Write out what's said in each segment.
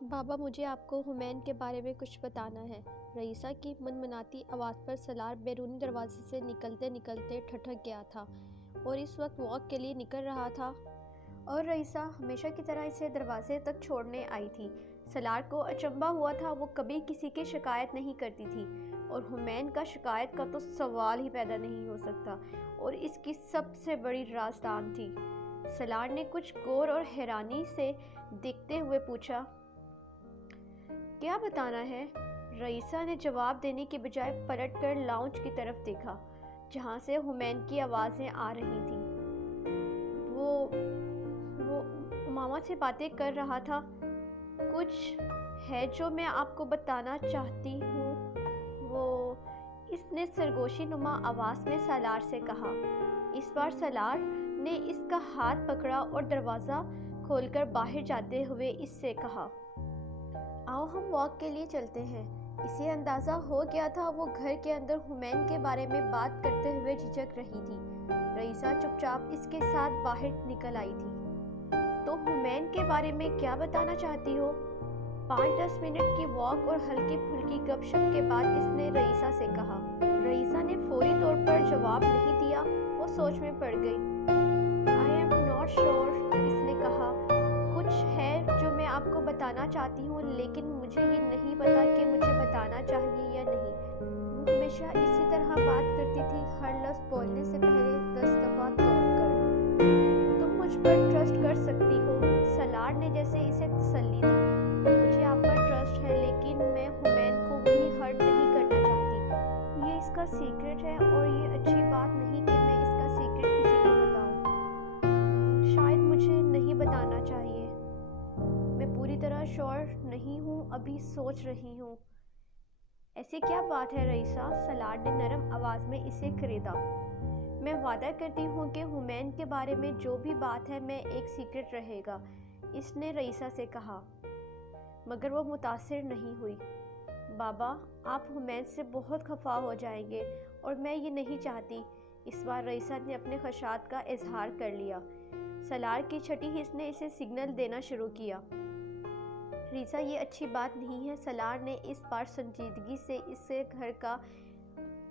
بابا مجھے آپ کو حمین کے بارے میں کچھ بتانا ہے۔ رئیسہ کی منمناتی آواز پر سالار بیرونی دروازے سے نکلتے نکلتے ٹھٹک گیا تھا اور اس وقت واک کے لیے نکل رہا تھا اور رئیسہ ہمیشہ کی طرح اسے دروازے تک چھوڑنے آئی تھی۔ سالار کو اچنبھا ہوا تھا، وہ کبھی کسی کی شکایت نہیں کرتی تھی اور حمین کا شکایت کا تو سوال ہی پیدا نہیں ہو سکتا اور اس کی سب سے بڑی رازدان تھی۔ سالار نے کچھ غور اور حیرانی سے دیکھتے ہوئے پوچھا، کیا بتانا ہے؟ رئیسہ نے جواب دینے کے بجائے پلٹ کر لاؤنج کی طرف دیکھا جہاں سے حمین کی آوازیں آ رہی تھیں۔ وہ امامہ سے باتیں کر رہا تھا۔ کچھ ہے جو میں آپ کو بتانا چاہتی ہوں، اس نے سرگوشی نما آواز میں سالار سے کہا۔ اس بار سالار نے اس کا ہاتھ پکڑا اور دروازہ کھول کر باہر جاتے ہوئے اس سے کہا، آؤ ہم واک کے لیے چلتے ہیں۔ اسے اندازہ ہو گیا تھا وہ گھر کے اندر حمین کے بارے میں بات کرتے ہوئے جھجک رہی تھی۔ رئیسہ چپ چاپ اس کے ساتھ باہر نکل آئی تھی۔ تو حمین کے بارے میں کیا بتانا چاہتی ہو؟ 5-10 منٹ کی واک اور ہلکی پھلکی گپ شپ کے بعد اس نے رئیسہ سے کہا۔ رئیسہ نے فوری طور پر جواب نہیں دیا، وہ سوچ میں پڑ گئی۔ I am not sure، اس نے کہا۔ کچھ ہے جو میں آپ کو بتانا چاہتی ہوں لیکن مجھے یہ نہیں پتا کہ مجھے بتانا چاہیے یا نہیں۔ وہ ہمیشہ اسی طرح بات کرتی تھی، ہر لفظ بولنے سے پہلے 10 دفعہ توڑ کر۔ تم مجھ پر ٹرسٹ کر سکتی ہو، سالار نے جیسے اسے تسلی دی۔ مجھے آپ پر ٹرسٹ ہے لیکن میں حمین کو بھی ہرٹ نہیں کرنا چاہتی۔ یہ اس کا سیکرٹ ہے اور یہ اچھی بات نہیں کہ میں اس کا سیکرٹ کسی کو بتاؤں۔ شاید مجھے نہیں بتانا چاہیے۔ میں پوری طرح شور نہیں ہوں، ابھی سوچ رہی ہوں۔ ایسی کیا بات ہے رئیسہ؟ سالار نے نرم آواز میں اسے خریدا۔ میں وعدہ کرتی ہوں کہ حمین کے بارے میں جو بھی بات ہے میں ایک سیکرٹ رہے گا، اس نے رئیسہ سے کہا۔ مگر وہ متاثر نہیں ہوئی۔ بابا آپ حمین سے بہت خفا ہو جائیں گے اور میں یہ نہیں چاہتی۔ اس بار رئیسہ نے اپنے خدشات کا اظہار کر لیا۔ سالار کی چھٹی حس نے اسے سگنل دینا شروع کیا۔ رئیسہ یہ اچھی بات نہیں ہے، سالار نے اس بار سنجیدگی سے اسے گھر کا،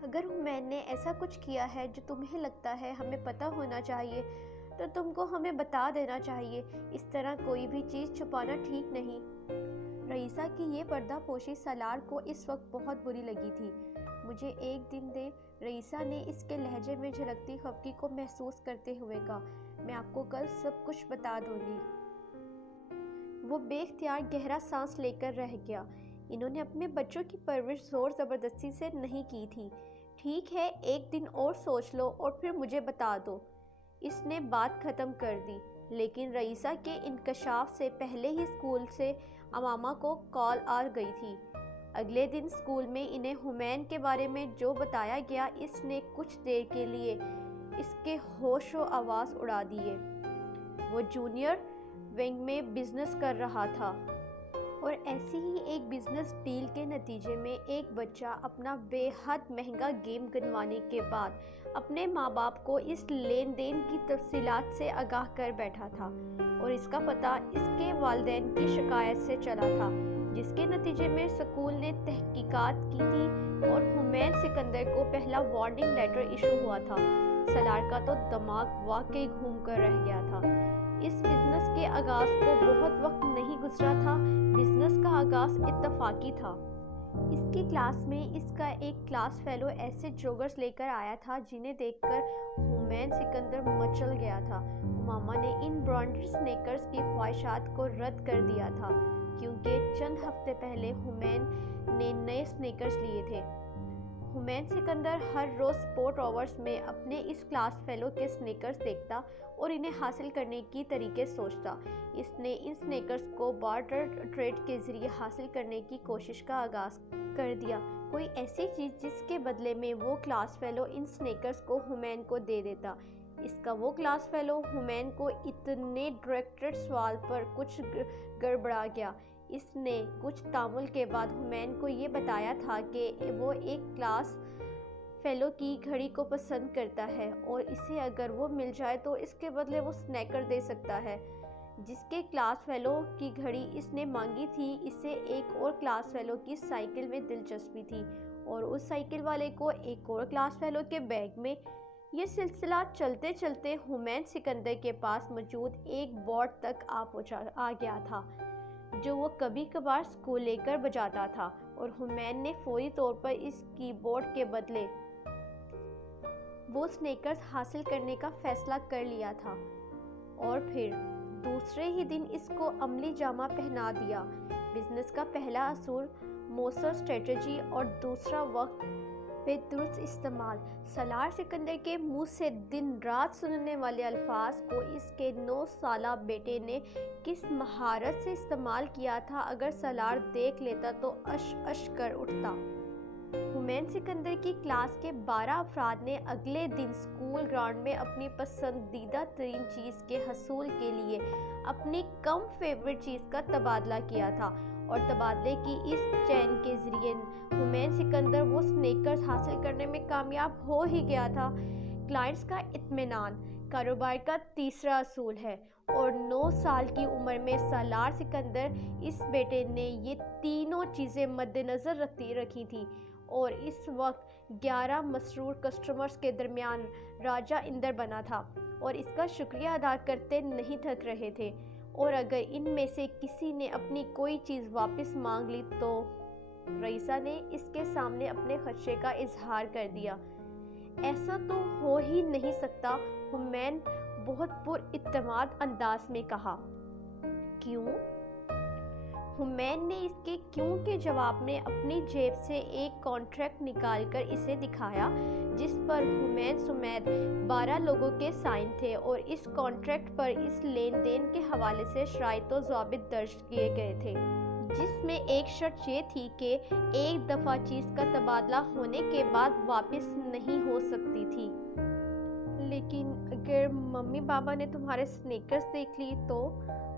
اگر حمین نے ایسا کچھ کیا ہے جو تمہیں لگتا ہے ہمیں پتہ ہونا چاہیے تو تم کو ہمیں بتا دینا چاہیے۔ اس طرح کوئی بھی چیز چھپانا ٹھیک نہیں۔ رئیسہ کی یہ پردہ پوشی سالار کو اس وقت بہت بری لگی تھی۔ مجھے ایک دن دے، رئیسہ نے اس کے لہجے میں جھلکتی خفگی کو محسوس کرتے ہوئے کہا۔ میں آپ کو کل سب کچھ بتا دوں گی۔ وہ بے اختیار گہرا سانس لے کر رہ گیا۔ انہوں نے اپنے بچوں کی پرورش زور زبردستی سے نہیں کی تھی۔ ٹھیک ہے، ایک دن اور سوچ لو اور پھر مجھے بتا دو۔ اس نے بات ختم کر دی۔ لیکن رئیسہ کے انکشاف سے پہلے ہی اسکول سے امامہ کو کال آ گئی تھی۔ اگلے دن اسکول میں انہیں حمین کے بارے میں جو بتایا گیا اس نے کچھ دیر کے لیے اس کے ہوش و حواس اڑا دیے۔ وہ جونیئر ونگ میں بزنس کر رہا تھا اور ایسی ہی ایک بزنس ڈیل کے نتیجے میں ایک بچہ اپنا بے حد مہنگا گیم گنوانے کے بعد اپنے ماں باپ کو اس لین دین کی تفصیلات سے آگاہ کر بیٹھا تھا اور اس کا پتہ اس کے والدین کی شکایت سے چلا تھا، جس کے نتیجے میں اسکول نے تحقیقات کی تھی اور حمین سکندر کو پہلا وارننگ لیٹر ایشو ہوا تھا۔ سالار کا تو دماغ واقعی گھوم کر رہ گیا تھا۔ اس بزنس کے آغاز کو بہت وقت نہیں گزرا تھا، بزنس کا آغاز اتفاقی تھا۔ اس کی کلاس میں اس کا ایک کلاس فیلو ایسے جوگرز لے کر آیا تھا جنہیں دیکھ کر حمین سکندر مچل گیا تھا۔ امامہ نے ان برانڈڈ سنیکرز کی خواہشات کو رد کر دیا تھا کیونکہ چند ہفتے پہلے حمین نے نئے سنیکرز لیے تھے۔ حمین سکندر ہر روز سپورٹ آورز میں اپنے اس کلاس فیلو کے سنیکرز دیکھتا اور انہیں حاصل کرنے کی طریقے سوچتا۔ اس نے ان سنیکرز کو بارٹر ٹریڈ کے ذریعے حاصل کرنے کی کوشش کا آغاز کر دیا، کوئی ایسی چیز جس کے بدلے میں وہ کلاس فیلو ان سنیکرز کو حمین کو دے دیتا۔ اس کا وہ کلاس فیلو حمین کو اتنے ڈائریکٹ سوال پر کچھ گڑبڑا گیا۔ اس نے کچھ تامل کے بعد حمین کو یہ بتایا تھا کہ وہ ایک کلاس فیلو کی گھڑی کو پسند کرتا ہے اور اسے اگر وہ مل جائے تو اس کے بدلے وہ سنیکر دے سکتا ہے۔ جس کے کلاس فیلو کی گھڑی اس نے مانگی تھی، اسے ایک اور کلاس فیلو کی سائیکل میں دلچسپی تھی اور اس سائیکل والے کو ایک اور کلاس فیلو کے بیگ میں۔ یہ سلسلہ چلتے چلتے ہمین سکندر کے پاس موجود ایک بورڈ تک آ گیا تھا جو وہ کبھی کبھار اسکول لے کر بجاتا تھا، اور ہمین نے فوری طور پر اس کی بورڈ کے بدلے وہ سنیکرز حاصل کرنے کا فیصلہ کر لیا تھا، اور پھر دوسرے ہی دن اس کو عملی جامہ پہنا دیا۔ بزنس کا پہلا اصول موثر اسٹریٹجی اور دوسرا وقت پہ درست استعمال۔ سالار سکندر کے منہ سے دن رات سننے والے الفاظ کو اس کے 9 سالہ بیٹے نے کس مہارت سے استعمال کیا تھا، اگر سالار دیکھ لیتا تو اش اش کر اٹھتا۔ ہمین سکندر کی کلاس کے 12 افراد نے اگلے دن اسکول گراؤنڈ میں اپنی پسندیدہ ترین چیز کے حصول کے لیے اپنی کم فیورٹ چیز کا تبادلہ کیا تھا، اور تبادلے کی اس چین کے ذریعے ہمین سکندر وہ سنیکرز حاصل کرنے میں کامیاب ہو ہی گیا تھا۔ کلائنٹس کا اطمینان کاروبار کا تیسرا اصول ہے، اور 9 سال کی عمر میں سالار سکندر اس بیٹے نے یہ تینوں چیزیں مد نظر رکھی تھی، اور اس وقت 11 مسرور کسٹمرز کے درمیان راجہ اندر بنا تھا اور اس کا شکریہ ادا کرتے نہیں تھک رہے تھے، اور اگر ان میں سے کسی نے اپنی کوئی چیز واپس مانگ لی تو رئیسہ نے اس کے سامنے اپنے خدشے کا اظہار کر دیا۔ ایسا تو ہو ہی نہیں سکتا، ہمین بہت پر اعتماد انداز میں کہا۔ کیوں؟ ہمین نے اس کے کیوں کے جواب میں اپنی جیب سے ایک کانٹریکٹ نکال کر اسے دکھایا جس پر ہمین سمیت 12 لوگوں کے سائن تھے، اور اس کانٹریکٹ پر اس لین دین کے حوالے سے شرائط و ضوابط درج کیے گئے تھے، جس میں ایک شرط یہ تھی کہ ایک دفعہ چیز کا تبادلہ ہونے کے بعد واپس نہیں ہو سکتی تھی۔ لیکن اگر ممی پاپا نے تمہارے سنیکرز دیکھ لی تو؟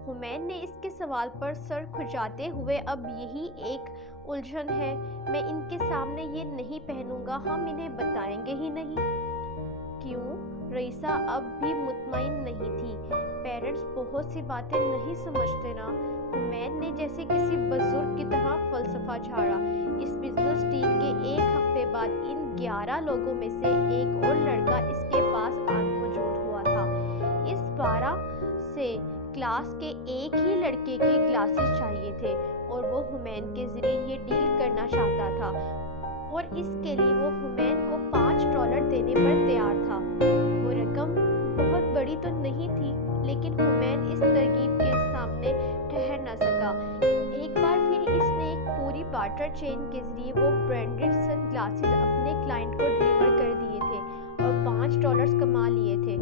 ہمین نے اس کے سوال پر سر کھجاتے ہوئے، اب یہی ایک الجھن ہے، میں ان کے سامنے یہ نہیں پہنوں گا، ہم انہیں بتائیں گے ہی نہیں۔ کیوں؟ رئیسہ اب بھی مطمئن نہیں تھی۔ پیرنٹس بہت سی باتیں نہیں سمجھتے نا۔ ہمین نے جیسے کسی بزرگ کی طرح فلسفہ جھاڑا۔ اس بزنس ڈیل کے ایک ہفتے بعد ان 11 لوگوں میں سے ایک اور لڑکا اس کے پاس موجود ہوا تھا۔ اس 12 سے کلاس کے ایک ہی لڑکے کے گلاسز چاہیے تھے، اور وہ ہمین کے ذریعے یہ ڈیل کرنا چاہتا تھا، اور اس کے لیے وہ ہمین کو $5 دینے پر تیار تھا۔ وہ رقم بہت بڑی تو نہیں تھی، لیکن ہمین اس ترغیب کے سامنے ٹھہر نہ سکا۔ ایک بار پھر اس نے ایک پوری بارٹر چین کے ذریعے وہ برانڈڈ سن گلاسز اپنے کلائنٹ کو ڈیلیور کر دیے تھے اور $5 کما لیے تھے۔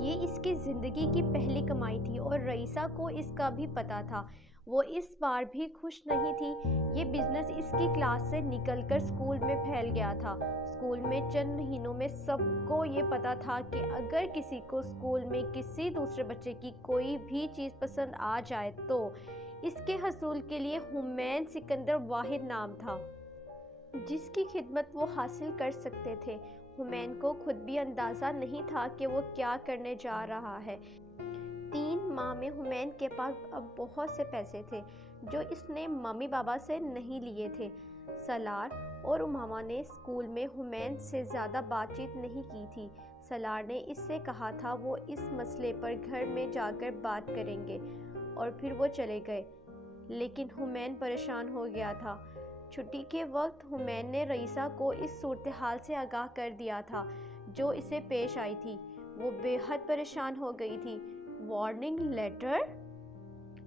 یہ اس کی زندگی کی پہلی کمائی تھی، اور رئیسہ کو اس کا بھی پتہ تھا۔ وہ اس بار بھی خوش نہیں تھی۔ یہ بزنس اس کی کلاس سے نکل کر اسکول میں پھیل گیا تھا۔ اسکول میں چند مہینوں میں سب کو یہ پتہ تھا کہ اگر کسی کو اسکول میں کسی دوسرے بچے کی کوئی بھی چیز پسند آ جائے تو اس کے حصول کے لیے ہمین سکندر واحد نام تھا جس کی خدمت وہ حاصل کر سکتے تھے۔ ہمین کو خود بھی اندازہ نہیں تھا کہ وہ کیا کرنے جا رہا ہے۔ 3 ماہ میں ہمین کے پاس اب بہت سے پیسے تھے جو اس نے ممی بابا سے نہیں لیے تھے۔ سالار اور اماما نے اسکول میں ہمین سے زیادہ بات چیت نہیں کی تھی۔ سالار نے اس سے کہا تھا وہ اس مسئلے پر گھر میں جا کر بات کریں گے، اور پھر وہ چلے گئے۔ لیکن ہمین پریشان ہو گیا تھا۔ چھٹی کے وقت ہمین نے رئیسہ کو اس صورتحال سے آگاہ کر دیا تھا جو اسے پیش آئی تھی۔ وہ بے حد پریشان ہو گئی تھی۔ Warning letter?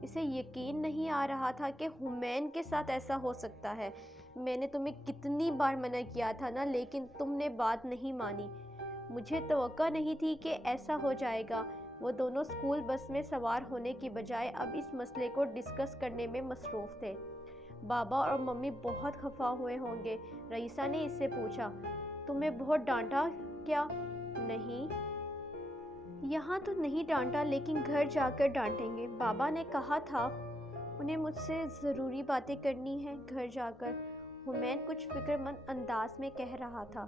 اسے یقین نہیں آ رہا تھا کہ ہمین کے ساتھ ایسا ہو سکتا ہے۔ میں نے تمہیں کتنی بار منع کیا تھا نا، لیکن تم نے بات نہیں مانی۔ مجھے توقع نہیں تھی کہ ایسا ہو جائے گا۔ وہ دونوں اسکول بس میں سوار ہونے کی بجائے اب اس مسئلے کو ڈسکس کرنے میں مصروف تھے۔ بابا اور ممی بہت خفا ہوئے ہوں گے، رئیسہ نے اس سے پوچھا۔ تمہیں بہت ڈانٹا کیا؟ نہیں، یہاں تو نہیں ڈانٹا، لیکن گھر جا کر ڈانٹیں گے۔ بابا نے کہا تھا انہیں مجھ سے ضروری باتیں کرنی ہیں گھر جا کر۔ ہمین کچھ فکر مند انداز میں کہہ رہا تھا۔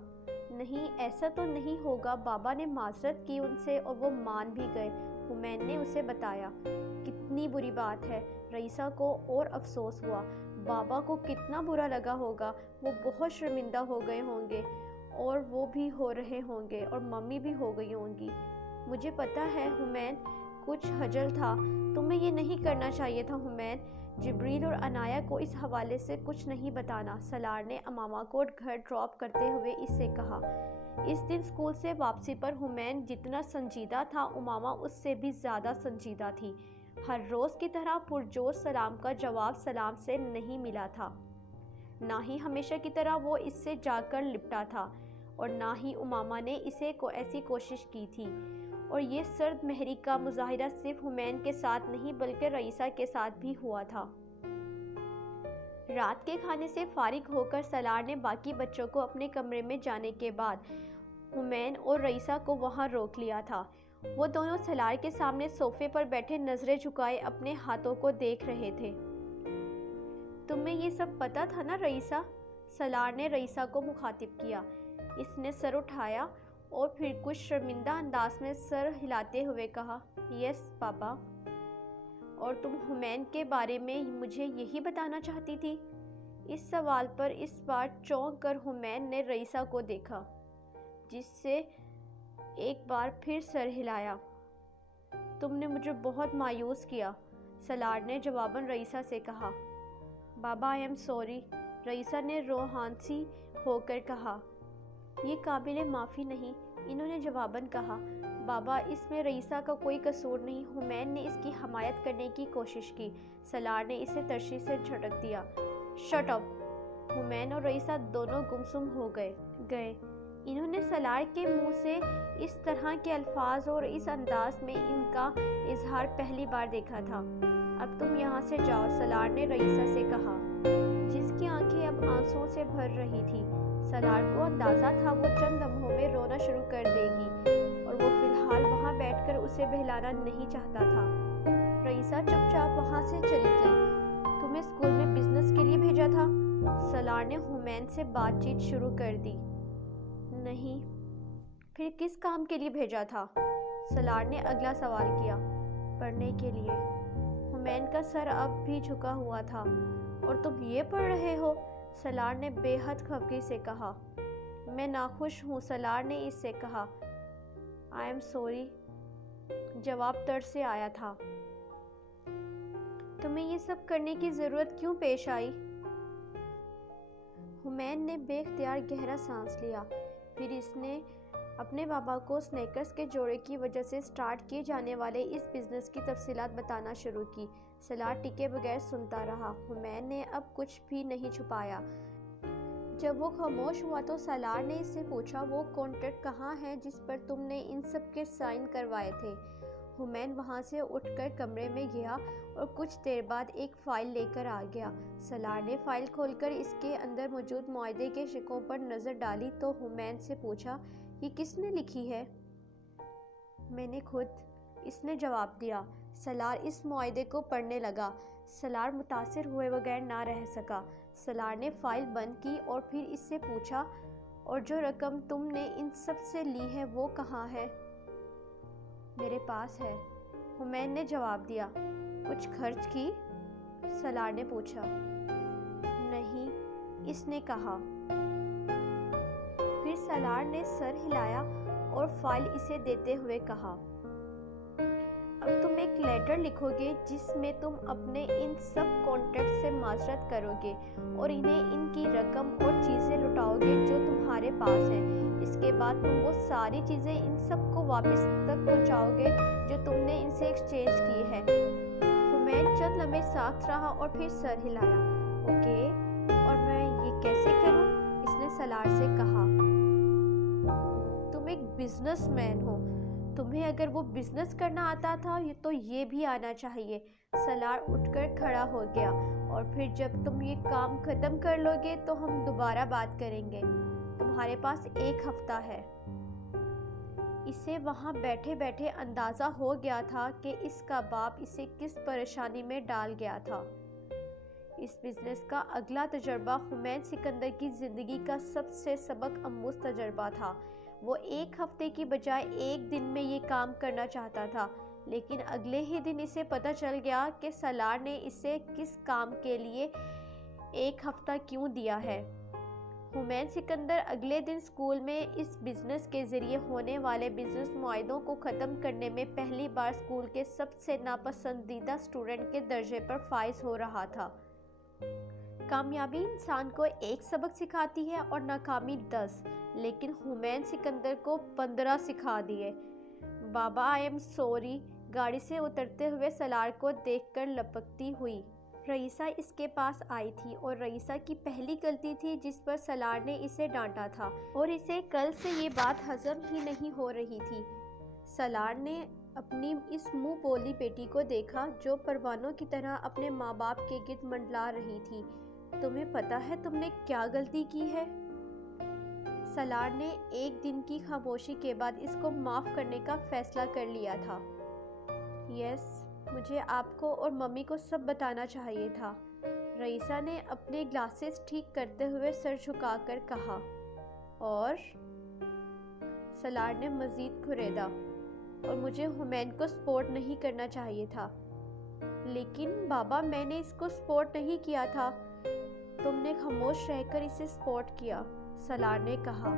نہیں، ایسا تو نہیں ہوگا۔ بابا نے معذرت کی ان سے اور وہ مان بھی گئے۔ حمین نے اسے بتایا۔ کتنی بری بات ہے، رئیسہ کو اور افسوس ہوا۔ بابا کو کتنا برا لگا ہوگا، وہ بہت شرمندہ ہو گئے ہوں گے، اور وہ بھی ہو رہے ہوں گے، اور ممی بھی ہو گئی ہوں گی۔ مجھے پتا ہے حمین، کچھ خجل تھا، تمہیں یہ نہیں کرنا چاہیے تھا حمین۔ جبریل اور عنایہ کو اس حوالے سے کچھ نہیں بتانا، سالار نے امامہ کو گھر ڈراپ کرتے ہوئے اس سے کہا۔ اس دن اسکول سے واپسی پر حمین جتنا سنجیدہ تھا، امامہ اس سے بھی زیادہ سنجیدہ تھی۔ ہر روز کی طرح پرجوش سلام کا جواب سلام سے نہیں ملا تھا، نہ ہی ہمیشہ کی طرح وہ اس سے جا کر لپٹا تھا، اور نہ ہی امامہ نے اسے ایسی کوشش کی تھی۔ اور یہ سرد مہری کا مظاہرہ صرف حمین کے ساتھ نہیں بلکہ رئیسہ کے ساتھ بھی ہوا تھا۔ رات کے کھانے سے فارغ ہو کر سالار نے باقی بچوں کو اپنے کمرے میں جانے کے بعد حمین اور رئیسہ کو وہاں روک لیا تھا۔ وہ دونوں سالار کے سامنے صوفے پر بیٹھے نظریں جھکائے اپنے ہاتھوں کو دیکھ رہے تھے۔ تمہیں یہ سب پتا تھا نا رئیسہ؟ سالار نے رئیسہ کو مخاطب کیا۔ اس نے سر اٹھایا اور پھر کچھ شرمندہ انداز میں سر ہلاتے ہوئے کہا، یس پاپا۔ اور تم حمین کے بارے میں مجھے یہی بتانا چاہتی تھی؟ اس سوال پر اس بار چونک کر حمین نے رئیسہ کو دیکھا، جس سے ایک بار پھر سر ہلایا۔ تم نے مجھے بہت مایوس کیا، سالار نے جواباً رئیسہ سے کہا۔ بابا آئی ایم سوری، رئیسہ نے روحانسی ہو کر کہا۔ یہ قابل معافی نہیں، انہوں نے جواباً کہا۔ بابا اس میں رئیسہ کا کوئی قصور نہیں، حمین نے اس کی حمایت کرنے کی کوشش کی۔ سالار نے اسے ترشی سے جھٹک دیا۔ Shut up! حمین اور رئیسہ دونوں گمسم ہو گئے۔ انہوں نے سالار کے منہ سے اس طرح کے الفاظ اور اس انداز میں ان کا اظہار پہلی بار دیکھا تھا۔ اب تم یہاں سے جاؤ، سالار نے رئیسہ سے کہا، جس کی آنکھیں اب آنسوؤں سے بھر رہی تھی۔ سالار کو اندازہ تھا وہ چند لمحوں میں رونا شروع کر دے گی، اور وہ فی الحال وہاں بیٹھ کر اسے بہلانا نہیں چاہتا تھا۔ رئیسہ چپ چاپ وہاں سے چلی گئی۔ تمہیں اسکول میں بزنس کے لیے بھیجا تھا؟ سالار نے حمین سے بات چیت شروع کر دی۔ نہیں۔ پھر کس کام کے لیے بھیجا تھا؟ سالار نے اگلا سوال کیا۔ پڑھنے کے لیے۔ حمین کا سر اب بھی جھکا ہوا تھا۔ اور تم یہ پڑھ رہے ہو؟ سالار نے بے حد خفگی سے کہا۔ میں ناخوش ہوں، سالار نے اس سے کہا۔ آئی ایم سوری، جواب تڑ سے آیا تھا۔ تمہیں یہ سب کرنے کی ضرورت کیوں پیش آئی؟ حمین نے بے اختیار گہرا سانس لیا۔ پھر اس نے اپنے بابا کو سنیکرز کے جوڑے کی وجہ سے سٹارٹ کیے جانے والے اس بزنس کی تفصیلات بتانا شروع کی۔ سالار ٹکے بغیر سنتا رہا۔ حمین نے اب کچھ بھی نہیں چھپایا۔ جب وہ خاموش ہوا تو سالار نے اس سے پوچھا، وہ کانٹریکٹ کہاں ہے جس پر تم نے ان سب کے سائن کروائے تھے؟ حمین وہاں سے اٹھ کر کمرے میں گیا اور کچھ دیر بعد ایک فائل لے کر آ گیا۔ سالار نے فائل کھول کر اس کے اندر موجود معاہدے کے شقوں پر نظر ڈالی تو حمین سے پوچھا، یہ کس نے لکھی ہے؟ میں نے خود، اس نے جواب دیا۔ سالار اس معاہدے کو پڑھنے لگا۔ سالار متاثر ہوئے بغیر نہ رہ سکا۔ سالار نے فائل بند کی اور پھر اس سے پوچھا، اور جو رقم تم نے ان سب سے لی ہے وہ کہاں ہے؟ میرے پاس ہے، حمین نے جواب دیا۔ کچھ خرچ کی؟ سالار نے پوچھا۔ نہیں، اس نے کہا۔ پھر سالار نے سر ہلایا اور فائل اسے دیتے ہوئے کہا، اب تم ایک لیٹر لکھو گے جس میں تم اپنے ان سب کانٹریکٹ سے معذرت کرو گے اور انہیں ان کی رقم اور چیزیں لوٹاؤ گے جو تمہارے پاس ہیں۔ اس کے بعد تم وہ ساری چیزیں ان سب کو واپس تک پہنچاؤ گے جو تم نے ان سے ایکسچینج کی ہے۔ حمین چند لمحے ساکت رہا اور پھر سر ہلایا۔ اوکے، اور میں یہ کیسے کروں؟ اس نے سالار سے کہا۔ تم ایک بزنس مین ہو، تمہیں اگر وہ بزنس کرنا آتا تھا تو یہ بھی آنا چاہیے۔ سالار اٹھ کر کھڑا ہو گیا۔ اور پھر جب تم یہ کام ختم کر لو گے تو ہم دوبارہ بات کریں گے۔ تمہارے پاس 1 ہفتہ ہے۔ اسے وہاں بیٹھے بیٹھے اندازہ ہو گیا تھا کہ اس کا باپ اسے کس پریشانی میں ڈال گیا تھا۔ اس بزنس کا اگلا تجربہ حمین سکندر کی زندگی کا سب سے سبق آموز تجربہ تھا۔ وہ 1 ہفتے کی بجائے 1 دن میں یہ کام کرنا چاہتا تھا، لیکن اگلے ہی دن اسے پتہ چل گیا کہ سالار نے اسے کس کام کے لیے 1 ہفتہ کیوں دیا ہے۔ ہمین سکندر اگلے دن اسکول میں اس بزنس کے ذریعے ہونے والے بزنس معاہدوں کو ختم کرنے میں پہلی بار اسکول کے سب سے ناپسندیدہ اسٹوڈنٹ کے درجے پر فائز ہو رہا تھا۔ کامیابی انسان کو 1 سبق سکھاتی ہے اور ناکامی 10، لیکن ہمین سکندر کو 15 سکھا دیے۔ بابا آئی ایم سوری گاڑی سے اترتے ہوئے سالار کو دیکھ کر لپکتی ہوئی رئیسہ اس کے پاس آئی تھی، اور رئیسہ کی پہلی غلطی تھی جس پر سالار نے اسے ڈانٹا تھا، اور اسے کل سے یہ بات ہضم ہی نہیں ہو رہی تھی۔ سالار نے اپنی اس منہ بولی بیٹی کو دیکھا جو پروانوں کی طرح اپنے ماں باپ کے گرد منڈلا رہی تھی۔ تمہیں پتہ ہے تم نے کیا غلطی کی ہے؟ سالار نے 1 دن کی خاموشی کے بعد اس کو معاف کرنے کا فیصلہ کر لیا تھا۔ یس، مجھے آپ کو اور ممی کو سب بتانا چاہیے تھا، رئیسہ نے اپنے گلاسز ٹھیک کرتے ہوئے سر جھکا کر کہا۔ اور سالار نے مزید کھریدا، اور مجھے ہمین کو سپورٹ نہیں کرنا چاہیے تھا۔ لیکن بابا میں نے اس کو سپورٹ نہیں کیا تھا، تم نے خاموش رہ کر اسے سپورٹ کیا، سالار نے کہا۔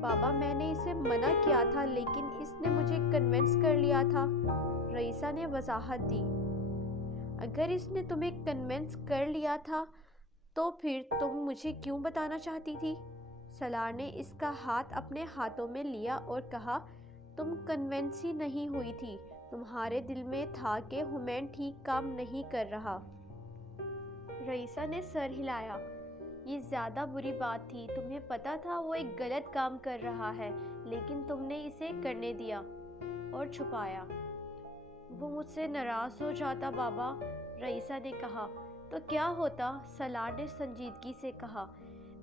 بابا میں نے اسے منع کیا تھا لیکن اس نے مجھے کنونس کر لیا تھا، رئیسہ نے وضاحت دی۔ اگر اس نے تمہیں کنونس کر لیا تھا تو پھر تم مجھے کیوں بتانا چاہتی تھی؟ سالار نے اس کا ہاتھ اپنے ہاتھوں میں لیا اور کہا، تم کنونس ہی نہیں ہوئی تھی، تمہارے دل میں تھا کہ ہمین ٹھیک کام نہیں کر رہا۔ رئیسہ نے سر ہلایا۔ یہ زیادہ بری بات تھی، تمہیں پتہ تھا وہ ایک غلط کام کر رہا ہے، لیکن تم نے اسے کرنے دیا اور چھپایا۔ وہ مجھ سے ناراض ہو جاتا بابا، رئیسہ نے کہا۔ تو کیا ہوتا؟ سالار نے سنجیدگی سے کہا۔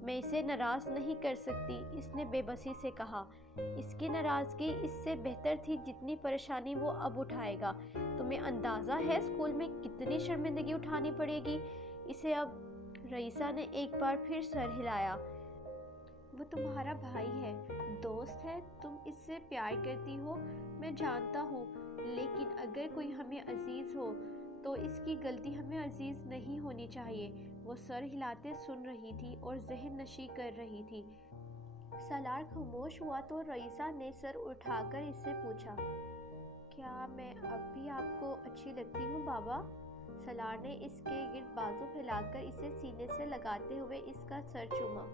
میں اسے ناراض نہیں کر سکتی، اس نے بے بسی سے کہا۔ اس کی ناراضگی اس سے بہتر تھی جتنی پریشانی وہ اب اٹھائے گا۔ تمہیں اندازہ ہے اسکول میں کتنی شرمندگی اٹھانی پڑے گی اسے اب؟ رئیسہ نے ایک بار پھر سر ہلایا۔ وہ تمہارا بھائی ہے، دوست ہے، تم اس سے پیار کرتی ہو، میں جانتا ہوں، لیکن اگر کوئی ہمیں عزیز ہو تو اس کی غلطی ہمیں عزیز نہیں ہونی چاہیے۔ وہ سر ہلاتے سن رہی تھی اور ذہن نشی کر رہی تھی۔ سالار خاموش ہوا تو رئیسہ نے سر اٹھا کر اس سے پوچھا، کیا میں اب بھی آپ کو اچھی لگتی ہوں بابا؟ سالار نے اس کے گرد بازو پھیلا کر اسے سینے سے لگاتے ہوئے اس کا سر چوما۔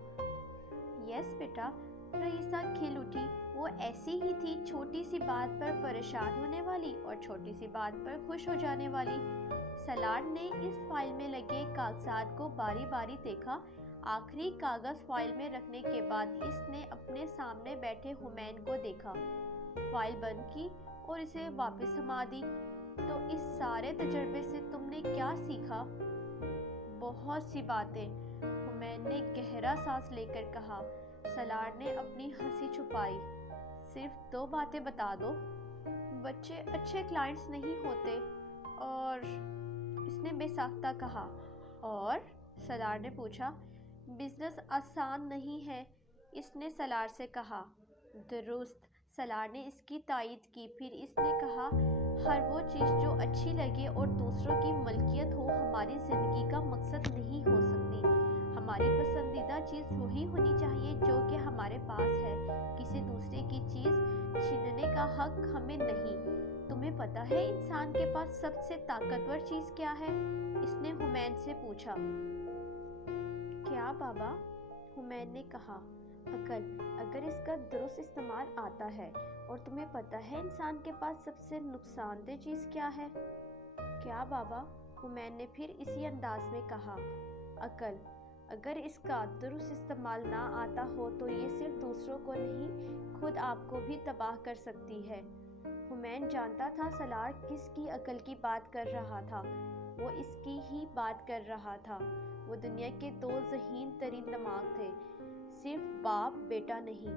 یس بیٹا، رئیسہ کھل اٹھی۔ وہ ایسی ہی تھی، چھوٹی سی بات پر پریشان ہونے والی اور چھوٹی سی بات پر خوش ہو جانے والی۔ سالار نے اس فائل میں لگے کاغذات کو باری باری دیکھا۔ آخری کاغذ فائل میں رکھنے کے بعد اس نے اپنے سامنے بیٹھے ہمین کو دیکھا، فائل بند کی اور اسے واپس تھما دی۔ تو اس سارے تجربے سے تم نے کیا سیکھا؟ بہت سی باتیں، ہمین نے گہرا سانس لے کر کہا۔ سالار نے اپنی ہنسی چھپائی۔ صرف 2 باتیں بتا دو۔ بچے اچھے کلائنٹس نہیں ہوتے، اور اس نے بے ساختہ کہا۔ اور سالار نے پوچھا۔ بزنس آسان نہیں ہے، اس نے سالار سے کہا۔ درست، سالار نے اس کی تائید کی۔ پھر اس نے کہا، ہر وہ چیز جو اچھی لگے اور دوسروں کی ملکیت ہو ہماری زندگی کا مقصد نہیں ہو سکتی۔ ہماری پسندیدہ چیز وہی ہونی چاہیے جو کہ ہمارے پاس ہے، کسی دوسرے کی چیز چھیننے کا حق ہمیں نہیں۔ تمہیں پتہ ہے انسان کے پاس سب سے طاقتور چیز کیا ہے؟ اس نے ہمین سے پوچھا۔ کیا بابا؟ ہمین نے کہا، عقل، اگر اس کا درست استعمال آتا ہے۔ اور تمہیں پتہ ہے انسان کے پاس سب سے نقصان دہ چیز کیا ہے؟ کیا بابا؟ ہمین نے پھر اسی انداز میں کہا، عقل، اگر اس کا درست استعمال نہ آتا ہو تو یہ صرف دوسروں کو نہیں، خود آپ کو بھی تباہ کر سکتی ہے۔ ہمین جانتا تھا سالار کس کی عقل کی بات کر رہا تھا، وہ اس کی ہی بات کر رہا تھا۔ وہ دنیا کے 2 ذہین ترین دماغ تھے، صرف باپ بیٹا نہیں۔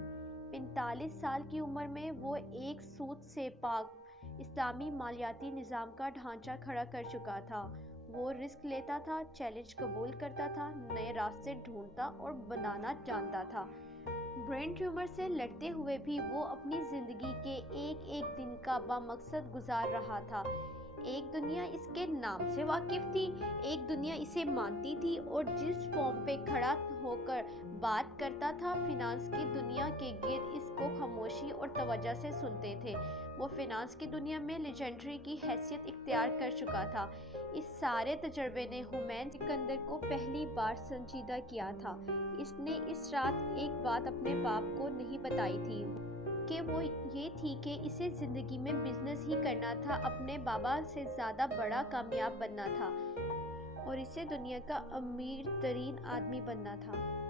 45 سال کی عمر میں وہ ایک سود سے پاک اسلامی مالیاتی نظام کا ڈھانچہ کھڑا کر چکا تھا۔ وہ رسک لیتا تھا، چیلنج قبول کرتا تھا، نئے راستے ڈھونڈتا اور بنانا جانتا تھا۔ برین ٹیومر سے لڑتے ہوئے بھی وہ اپنی زندگی کے ایک ایک دن کا بامقصد گزار رہا تھا۔ ایک دنیا اس کے نام سے واقف تھی، ایک دنیا اسے مانتی تھی اور جس فارم پہ کھڑا ہو کر بات کرتا تھا، فنانس کی دنیا کے گرد اس کو خاموشی اور توجہ سے سنتے تھے۔ وہ فنانس کی دنیا میں لیجنڈری کی حیثیت اختیار کر چکا تھا۔ اس سارے تجربے نے ہیومن سکندر کو پہلی بار سنجیدہ کیا تھا۔ اس نے اس رات ایک بات اپنے باپ کو نہیں بتائی تھی کہ وہ یہ تھی کہ اسے زندگی میں بزنس ہی کرنا تھا، اپنے بابا سے زیادہ بڑا کامیاب بننا تھا اور اسے دنیا کا امیر ترین آدمی بننا تھا۔